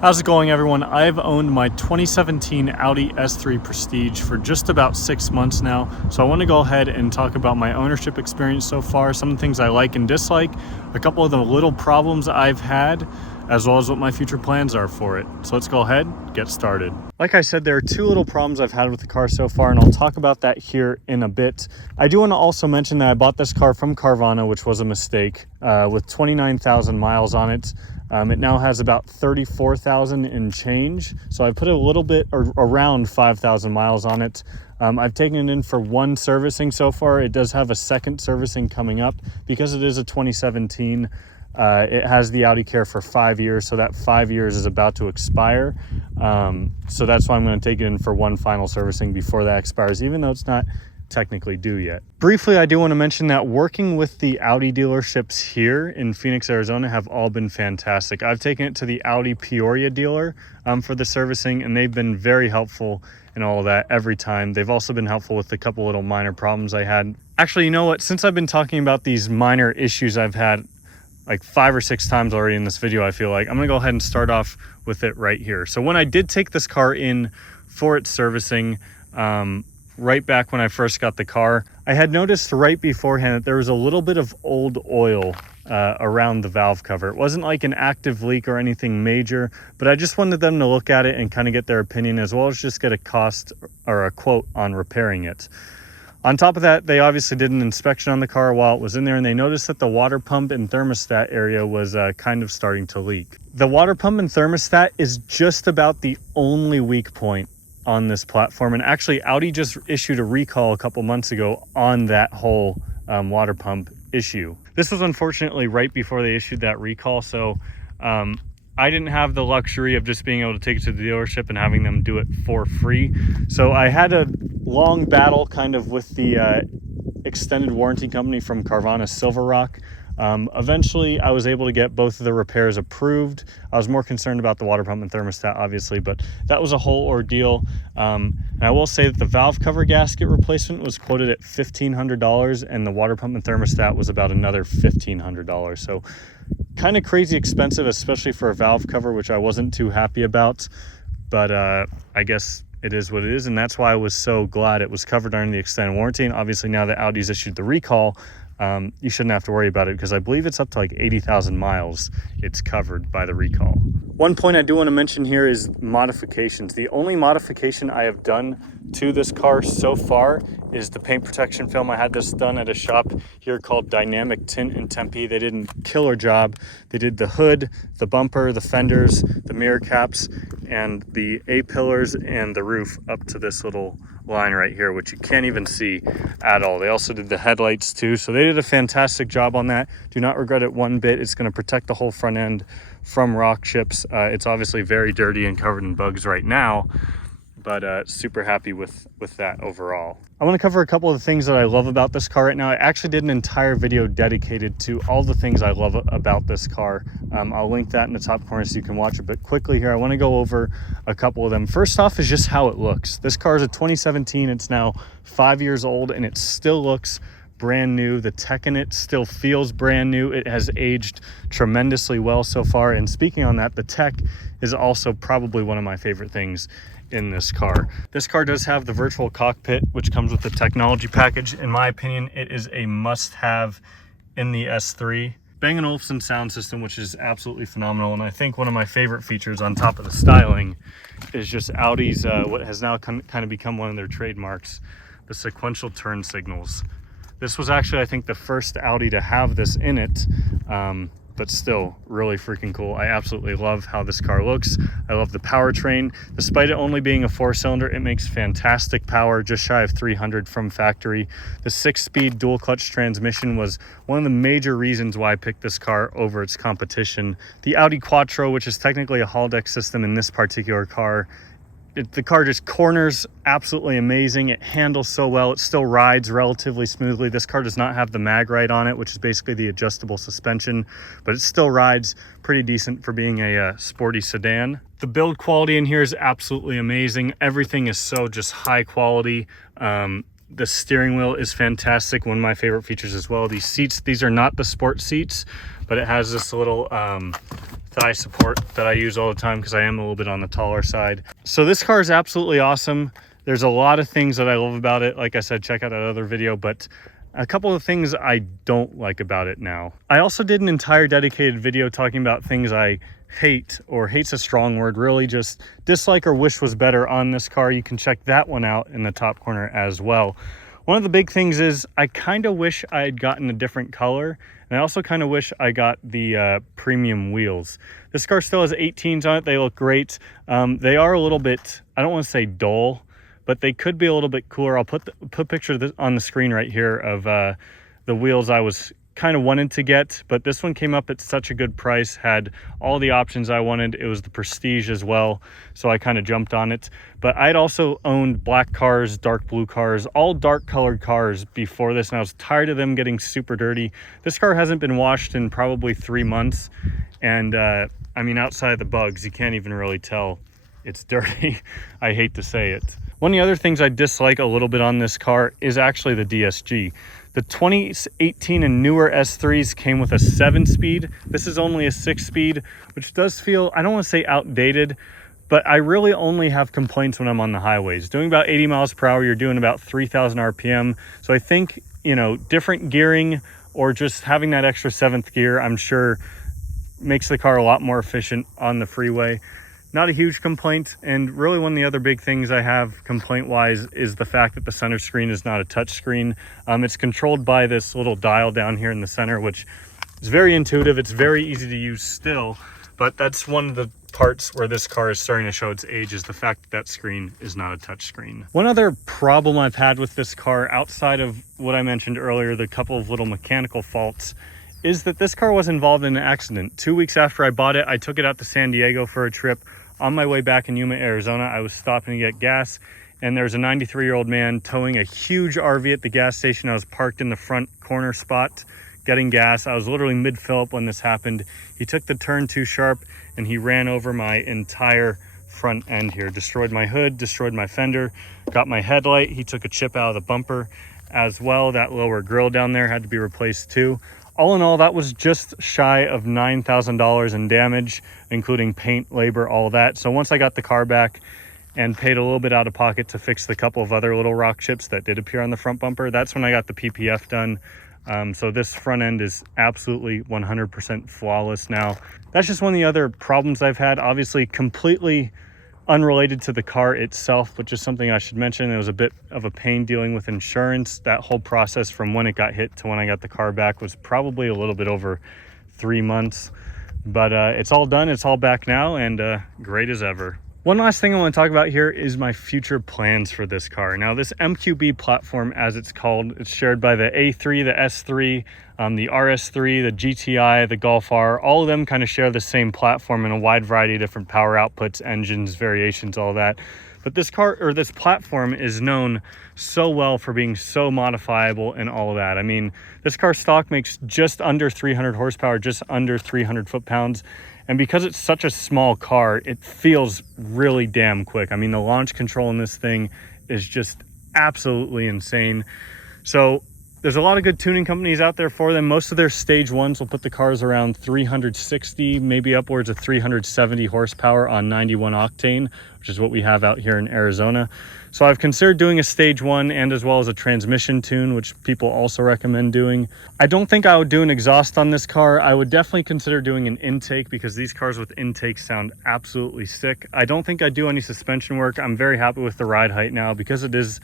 How's it going, everyone? I've owned my 2017 Audi S3 Prestige for just about 6 months now, so I want to go ahead and talk about my ownership experience so far, some of the things I like and dislike, a couple of the little problems I've had, as well as what my future plans are for it. So let's go ahead, get started. Like I said, there are two little problems I've had with the car so far, and I'll talk about that here in a bit. I do want to also mention that I bought this car from Carvana, which was a mistake, with 29,000 miles on it. It now has about 34,000 in change. So I put a little bit or around 5,000 miles on it. I've taken it in for one servicing so far. It does have a second servicing coming up because it is a 2017. It has the Audi Care for 5 years, so that 5 years is about to expire. So that's why I'm going to take it in for one final servicing before that expires, even though it's not technically due yet. Briefly, I do want to mention that working with the Audi dealerships here in Phoenix, Arizona have all been fantastic. I've taken it to the Audi Peoria dealer for the servicing, and they've been very helpful in all of that every time. They've also been helpful with a couple little minor problems I had. Actually, you know what? Since I've been talking about these minor issues I've had like 5 or 6 times already in this video, I feel like I'm gonna go ahead and start off with it right here. So when I did take this car in for its servicing, right back when I first got the car, I had noticed right beforehand that there was a little bit of old oil around the valve cover. It wasn't like an active leak or anything major, but I just wanted them to look at it and kind of get their opinion, as well as just get a cost or a quote on repairing it. On top of that, they obviously did an inspection on the car while it was in there, and they noticed that the water pump and thermostat area was kind of starting to leak. The water pump and thermostat is just about the only weak point on this platform, and actually Audi just issued a recall a couple months ago on that whole water pump issue. This was unfortunately right before they issued that recall, so I didn't have the luxury of just being able to take it to the dealership and having them do it for free. So I had a long battle kind of with the extended warranty company from Carvana, Silver Rock. Eventually I was able to get both of the repairs approved. I was more concerned about the water pump and thermostat, obviously, but that was a whole ordeal. And I will say that the valve cover gasket replacement was quoted at $1,500, and the water pump and thermostat was about another $1,500. So kind of crazy expensive, especially for a valve cover, which I wasn't too happy about, but I guess it is what it is. And that's why I was so glad it was covered under the extended warranty. And obviously now that Audi's issued the recall, you shouldn't have to worry about it, because I believe it's up to like 80,000 miles it's covered by the recall. One point I do want to mention here is modifications. The only modification I have done to this car so far is the paint protection film. I had this done at a shop here called Dynamic Tint in Tempe. They did a killer job. They did the hood, the bumper, the fenders, the mirror caps, and the A-pillars and the roof up to this little line right here, which you can't even see at all. They also did the headlights too, so they did a fantastic job on that. Do not regret it one bit. It's going to protect the whole front end from rock chips. It's obviously very dirty and covered in bugs right now, but super happy with that overall. I want to cover a couple of the things that I love about this car right now. I actually did an entire video dedicated to all the things I love about this car. I'll link that in the top corner so you can watch it, but quickly here, I want to go over a couple of them. First off is just how it looks. This car is a 2017. It's now 5 years old, and it still looks brand new. The tech in it still feels brand new. It has aged tremendously well so far. And speaking on that, the tech is also probably one of my favorite things in this car. This car does have the virtual cockpit, which comes with the technology package. In my opinion, it is a must-have in the S3. Bang & Olufsen sound system, which is absolutely phenomenal. And I think one of my favorite features on top of the styling is just Audi's, what has now kind of become one of their trademarks, the sequential turn signals. This was actually, I think, the first Audi to have this in it, but still really freaking cool. I absolutely love how this car looks. I love the powertrain. Despite it only being a 4-cylinder, it makes fantastic power, just shy of 300 from factory. The 6-speed dual clutch transmission was one of the major reasons why I picked this car over its competition. The Audi Quattro, which is technically a hall-deck system in this particular car, the car just corners absolutely amazing. It handles so well. It still rides relatively smoothly. This car does not have the mag ride on it, which is basically the adjustable suspension, but it still rides pretty decent for being a sporty sedan. The build quality in here is absolutely amazing. Everything is so just high quality. The steering wheel is fantastic, one of my favorite features as well. These seats, these are not the sport seats, but it has this little thigh support that I use all the time because I am a little bit on the taller side. So this car is absolutely awesome. There's a lot of things that I love about it. Like I said, check out that other video, but a couple of things I don't like about it now. I also did an entire dedicated video talking about things I hate, or hate's a strong word, really just dislike or wish was better on this car. You can check that one out in the top corner as well. One of the big things is I kind of wish I had gotten a different color, and I also kind of wish I got the premium wheels. This car still has 18s on it. They look great. They are a little bit, I don't want to say dull, but they could be a little bit cooler. I'll put a picture of this on the screen right here of the wheels I was kind of wanted to get, but this one came up at such a good price, had all the options I wanted. It was the Prestige as well, so I kind of jumped on it. But I'd also owned black cars, dark blue cars, all dark colored cars before this, and I was tired of them getting super dirty. This car hasn't been washed in probably 3 months, and I mean, outside of the bugs, you can't even really tell it's dirty. I hate to say it. One of the other things I dislike a little bit on this car is actually the DSG. The 2018 and newer S3s came with a 7-speed. This is only a 6-speed, which does feel, I don't want to say outdated, but I really only have complaints when I'm on the highways. Doing about 80 miles per hour, you're doing about 3,000 RPM. So I think, you know, different gearing or just having that extra 7th gear, I'm sure makes the car a lot more efficient on the freeway. Not a huge complaint, and really one of the other big things I have complaint-wise is the fact that the center screen is not a touch screen. It's controlled by this little dial down here in the center, which is very intuitive. It's very easy to use still, but that's one of the parts where this car is starting to show its age, is the fact that that screen is not a touch screen. One other problem I've had with this car, outside of what I mentioned earlier, the couple of little mechanical faults, is that this car was involved in an accident. 2 weeks after I bought it, I took it out to San Diego for a trip. On my way back in Yuma, Arizona, I was stopping to get gas, and there was a 93-year-old man towing a huge RV at the gas station. I was parked in the front corner spot getting gas. I was literally mid-fill-up when this happened. He took the turn too sharp, and he ran over my entire front end here. Destroyed my hood, destroyed my fender, got my headlight. He took a chip out of the bumper as well. That lower grill down there had to be replaced too. All in all, that was just shy of $9,000 in damage, including paint, labor, all that. So once I got the car back and paid a little bit out of pocket to fix the couple of other little rock chips that did appear on the front bumper, that's when I got the PPF done. So this front end is absolutely 100% flawless now. That's just one of the other problems I've had. Obviously, completely unrelated to the car itself, which is something I should mention. It was a bit of a pain dealing with insurance. That whole process from when it got hit to when I got the car back was probably a little bit over 3 months, but it's all done. It's all back now, and great as ever. One last thing I want to talk about here is my future plans for this car. Now, this MQB platform, as it's called, it's shared by the A3, the S3, the RS3, the GTI, the Golf R. All of them kind of share the same platform in a wide variety of different power outputs, engines, variations, all that. But this car, or this platform, is known so well for being so modifiable and all of that. I mean, this car stock makes just under 300 horsepower, just under 300 foot-pounds. And because it's such a small car, it feels really damn quick. I mean, the launch control in this thing is just absolutely insane. So there's a lot of good tuning companies out there for them. Most of their stage ones will put the cars around 360, maybe upwards of 370 horsepower on 91 octane, which is what we have out here in Arizona. So I've considered doing a stage one, and as well as a transmission tune, which people also recommend doing. I don't think I would do an exhaust on this car. I would definitely consider doing an intake, because these cars with intakes sound absolutely sick. I don't think I'd do any suspension work. I'm very happy with the ride height now, because it is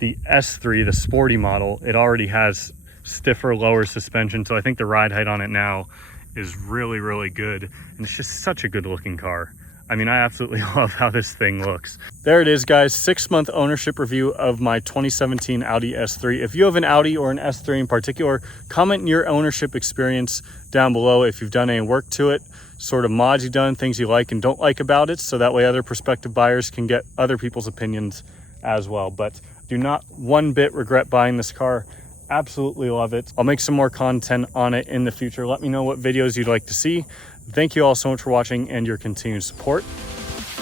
the S3, the sporty model. It already has stiffer, lower suspension, so I think the ride height on it now is really, really good. And it's just such a good looking car. I mean, I absolutely love how this thing looks. There it is, guys. 6-month ownership review of my 2017 Audi S3. If you have an Audi or an S3 in particular, comment your ownership experience down below. If you've done any work to it, sort of mods you've done, things you like and don't like about it, so that way other prospective buyers can get other people's opinions as well. But do not one bit regret buying this car. Absolutely love it. I'll make some more content on it in the future. Let me know what videos you'd like to see. Thank you all so much for watching and your continued support,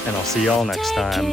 and I'll see y'all next time.